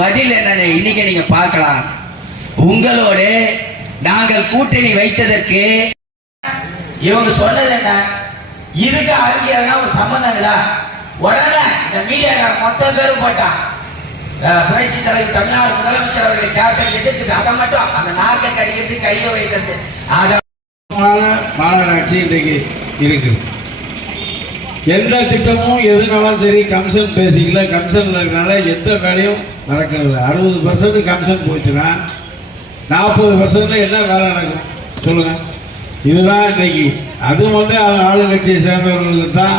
பதில் என்னன்னு இன்னைக்கு நீங்க பார்க்கலாம். உங்களோடு நாங்கள் கூட்டணி வைத்ததற்கு இவங்க சொன்னது என்ன? இதுக்கு அறிஞர்னா ஒரு சம்பந்தம் இல்ல. உடனே இந்த மீடியாக்கார மொத்த பேரும் போட்டான் புரட்சி தலைவர் தமிழ்நாடு முதலமைச்சர் அவர்கள் கேப்டன் எதிர்த்து அதை மட்டும். அந்த நாக்கை கடிக்கிறது கையை வைக்கிறது. அதை மாநகராட்சி இன்றைக்கு இருக்கு. எந்த திட்டமும் எதுனாலும் சரி கமிஷன் பேசிக்கல கமிஷன் இருக்கனால எந்த வேலையும் நடக்கிறது. அறுபது பர்சன்ட் கமிஷன் போச்சுன்னா நாற்பது பர்சன்ட்ல என்ன வேலை நடக்கும்? சொல்லுங்க. இதுதான் இன்றைக்கி அதுவும் வந்து ஆளுங்கட்சியை சேர்ந்தவர்களுக்கு தான்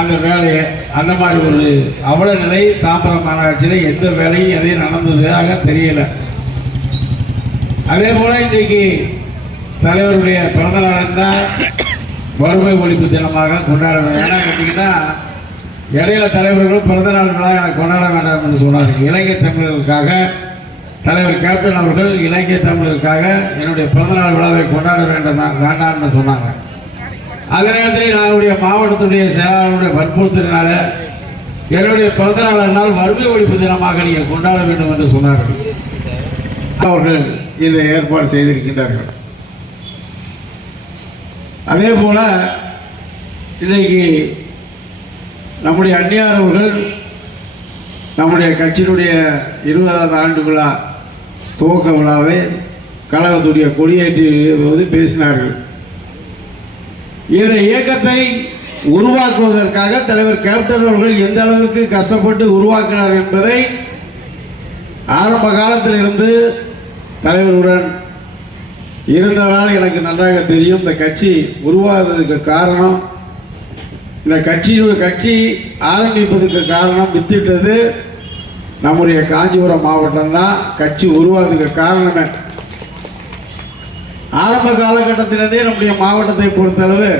அந்த வேலையை அந்த மாதிரி ஒரு அவல நிலை தாம்பரம் மாநகராட்சியில் எந்த வேலையும் எதையும் நடந்ததாக தெரியலை. அதே போல் இன்றைக்கு தலைவருடைய பிறந்த நாள் தான் வறுமை ஒழிப்பு தினமாக கொண்டாட ஏன்னா கேட்டிங்கன்னா இடையில தலைவர்கள் பிறந்த நாள் விழா எனக்கு கொண்டாட வேண்டாம் என்று சொன்னார்கள். இலங்கை தமிழர்களுக்காக தலைவர் கேப்டன் அவர்கள் இலங்கை தமிழர்களுக்காக என்னுடைய பிறந்த நாள் விழாவை கொண்டாட வேண்டும் வேண்டாம்னு சொன்னாங்க. அதே நேரத்தில் நானுடைய மாவட்டத்துடைய செயலாளருடைய வற்புறுத்தினால என்னுடைய பிறந்த நாள் நாள் வறுமை ஒழிப்பு தினமாக நீங்கள் கொண்டாட வேண்டும் என்று சொன்னார்கள். அவர்கள் இதை ஏற்பாடு செய்திருக்கின்றார்கள். அதே போல இன்னைக்கு நம்முடைய அந்நியார் அவர்கள் நம்முடைய கட்சியினுடைய இருபதாவது ஆண்டு விழா துவக்க விழாவை கழகத்துடைய கொடியேற்றி போது பேசினார்கள். இந்த இயக்கத்தை உருவாக்குவதற்காக தலைவர் கேப்டன் அவர்கள் எந்த அளவுக்கு கஷ்டப்பட்டு உருவாக்கினார் என்பதை ஆரம்ப காலத்தில் இருந்து தலைவருடன் இருந்ததால் எனக்கு நன்றாக தெரியும். இந்த கட்சி உருவாகிறதுக்கு காரணம் இந்த கட்சியில் கட்சி ஆரம்பிப்பதற்கு காரணம் வித்திட்டது நம்முடைய காஞ்சிபுரம் மாவட்டம் தான். கட்சி உருவாதுக்கு காரணமே ஆரம்ப காலகட்டத்திலிருந்தே நம்முடைய மாவட்டத்தை பொறுத்தளவு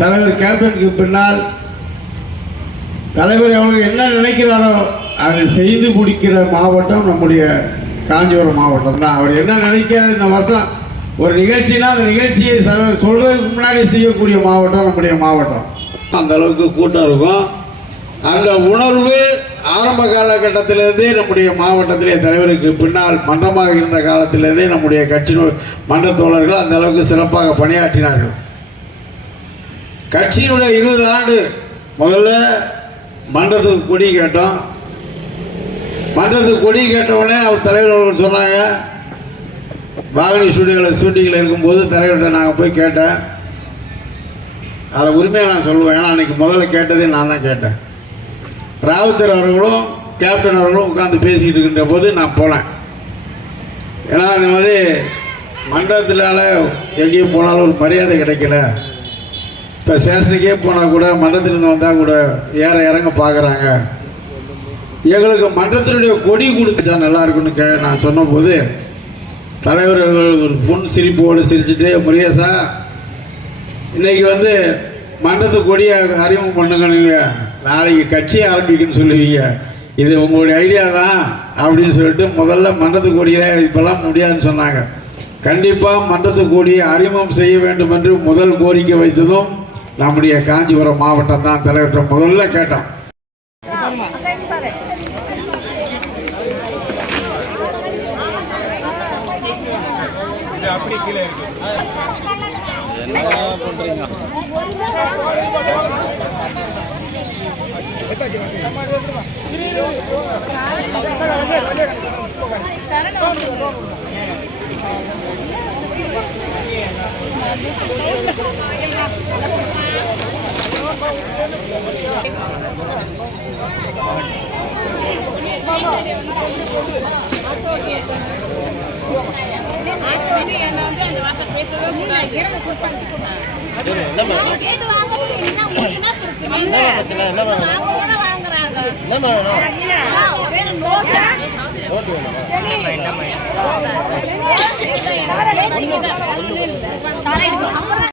தலைவர் கேப்டனுக்கு பின்னால் தலைவர் அவங்க என்ன நினைக்கிறாரோ அதை செய்து முடிக்கிற மாவட்டம் நம்முடைய காஞ்சிபுரம் மாவட்டம் தான். அவர் என்ன நினைக்கிறார் இந்த வருஷம்? ஒரு நிகழ்ச்சினா அந்த நிகழ்ச்சியை சொல்றதுக்கு முன்னாடி செய்யக்கூடிய மாவட்டம் நம்முடைய மாவட்டம். அந்த அளவுக்கு கூட்டம் இருக்கும். அந்த உணர்வு ஆரம்ப காலகட்டத்திலிருந்தே நம்முடைய மாவட்டத்திலே தலைவருக்கு பின்னால் மன்றமாக இருந்த காலத்திலிருந்தே நம்முடைய கட்சி மன்ற தோழர்கள் அந்த அளவுக்கு சிறப்பாக பணியாற்றினார்கள். கட்சியினுடைய இருபது ஆண்டு முதல்ல மன்றத்துக்கு கொடி கேட்டோம். மன்றத்துக்கு கொடி கேட்டவுடனே அவர் தலைவர் அவர்கள் சொன்னாங்க வாகனி ஸ்டுடியோவில் ஷூட்டிங்கில் இருக்கும்போது தலைவர்கிட்ட நாங்கள் போய் கேட்டேன். அதில் உரிமையை நான் சொல்லுவேன். ஏன்னா அன்றைக்கி முதல்ல கேட்டதே நான் தான் கேட்டேன். ராவுத்தர் அவர்களும் கேப்டன் அவர்களும் உட்காந்து பேசிக்கிட்டு இருக்கின்ற போது நான் போனேன். ஏன்னா அந்த மாதிரி மன்றத்தினால எங்கேயும் போனாலும் ஒரு மரியாதை கிடைக்கல. இப்போ ஸ்டேஷனுக்கே போனால் கூட மன்றத்திலிருந்து வந்தால் கூட ஏற இறங்க பார்க்குறாங்க எங்களுக்கு மன்றத்தினுடைய கொடி கொடுத்துச்சா நல்லா இருக்குன்னு கே நான் சொன்னபோது தலைவர்கள் ஒரு புன் சிரிப்போடு சிரிச்சுட்டு முருகேசா இன்னைக்கு வந்து மன்றத்து கொடியை அறிமுகம் பண்ணுங்க நீங்கள் நாளைக்கு கட்சியை ஆரம்பிக்குன்னு சொல்லுவீங்க. இது உங்களுடைய ஐடியா தான் அப்படின்னு சொல்லிட்டு முதல்ல மன்றத்து கொடியை இப்போல்லாம் முடியாதுன்னு சொன்னாங்க. கண்டிப்பாக மன்றத்து கொடியை அறிமுகம் செய்ய வேண்டும் என்று முதல் கோரிக்கை வைத்ததும் நம்முடைய காஞ்சிபுரம் மாவட்டம் தான் தலைவர்கிட்ட முதல்ல கேட்டோம். Terima kasih! என்ன